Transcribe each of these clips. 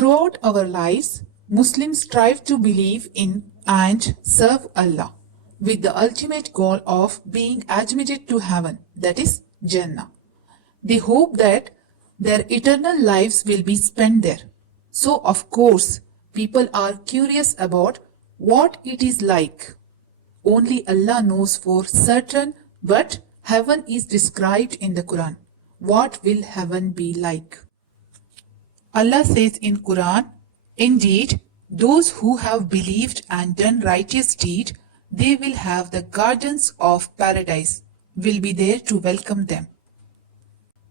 Throughout our lives, Muslims strive to believe in and serve Allah with the ultimate goal of being admitted to heaven, that is Jannah. They hope that their eternal lives will be spent there. So, of course, people are curious about what it is like. Only Allah knows for certain, but heaven is described in the Quran. What will heaven be like? Allah says in Quran, indeed, those who have believed and done righteous deed, they will have the gardens of paradise, will be there to welcome them.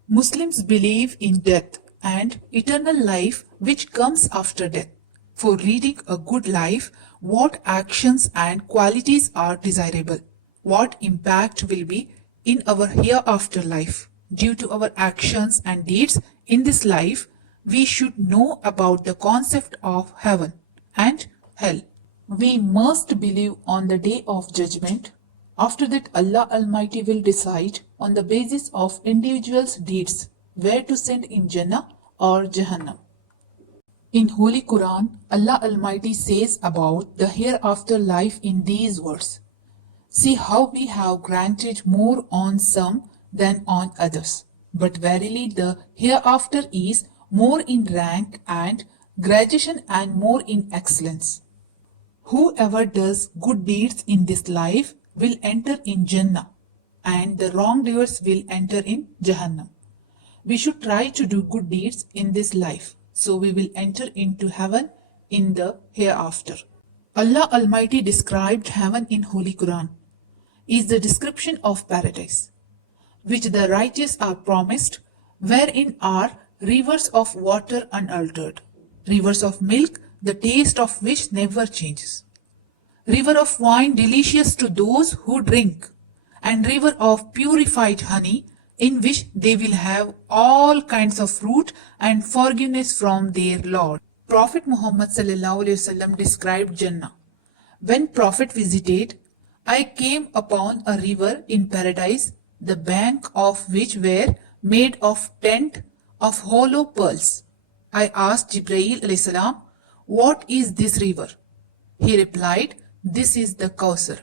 Muslims believe in death and eternal life which comes after death. For leading a good life, what actions and qualities are desirable? What impact will be in our hereafter life? Due to our actions and deeds in this life, we should know about the concept of heaven and hell. We must believe on the day of judgment. After that, Allah Almighty will decide on the basis of individuals' deeds where to send in Jannah or Jahannam. In Holy Quran, Allah Almighty says about the hereafter life in these words. See how we have granted more on some than on others. But verily the hereafter is more in rank and gradation and more in excellence. Whoever does good deeds in this life will enter in Jannah, and the wrongdoers will enter in Jahannam. We should try to do good deeds in this life, so we will enter into heaven in the hereafter. Allah Almighty described heaven in Holy Quran is the description of paradise, which the righteous are promised, wherein are rivers of water unaltered, rivers of milk, the taste of which never changes, river of wine delicious to those who drink, and river of purified honey, in which they will have all kinds of fruit and forgiveness from their Lord. Prophet Muhammad ﷺ described Jannah. When Prophet visited, I came upon a river in paradise, the bank of which were made of tent of hollow pearls. I asked Jibreel alayhi, what is this river? He replied, this is the Kawthar.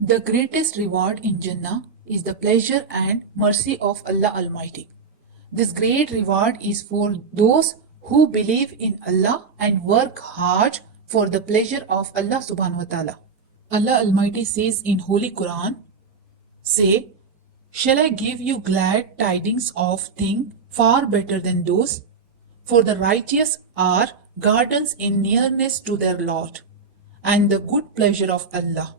The greatest reward in Jannah is the pleasure and mercy of Allah Almighty. This great reward is for those who believe in Allah and work hard for the pleasure of Allah subhanahu wa ta'ala. Allah Almighty says in Holy Quran, say, shall I give you glad tidings of things far better than those? For the righteous are gardens in nearness to their Lord, and the good pleasure of Allah.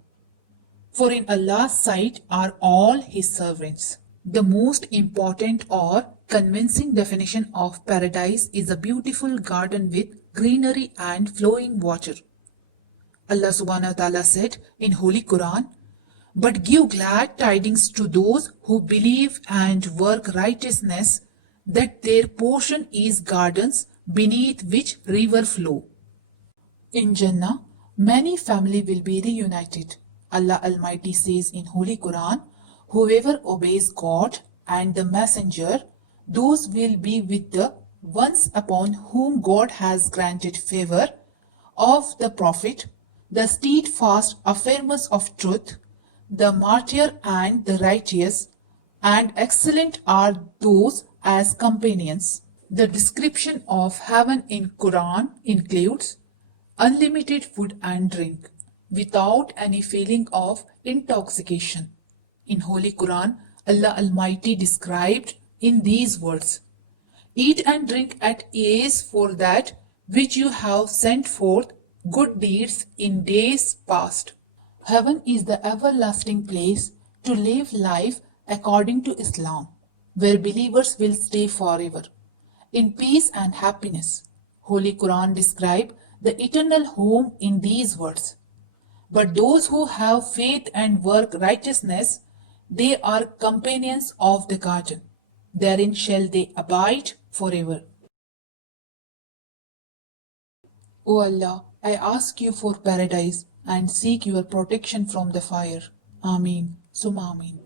For in Allah's sight are all His servants. The most important or convincing definition of paradise is a beautiful garden with greenery and flowing water. Allah subhanahu wa ta'ala said in Holy Quran, but give glad tidings to those who believe and work righteousness, that their portion is gardens beneath which river flow. In Jannah, many family will be reunited. Allah Almighty says in Holy Quran, whoever obeys God and the Messenger, those will be with the ones upon whom God has granted favor, of the Prophet, the steadfast affirmers of truth, the martyr and the righteous, and excellent are those as companions. The description of heaven in Quran includes unlimited food and drink, without any feeling of intoxication. In Holy Quran, Allah Almighty described in these words, eat and drink at ease for that which you have sent forth good deeds in days past. Heaven is the everlasting place to live life according to Islam, where believers will stay forever, in peace and happiness. Holy Quran describes the eternal home in these words. But those who have faith and work righteousness, they are companions of the garden. Therein shall they abide forever. O Allah, I ask you for paradise and seek your protection from the fire. Ameen. Summa Ameen.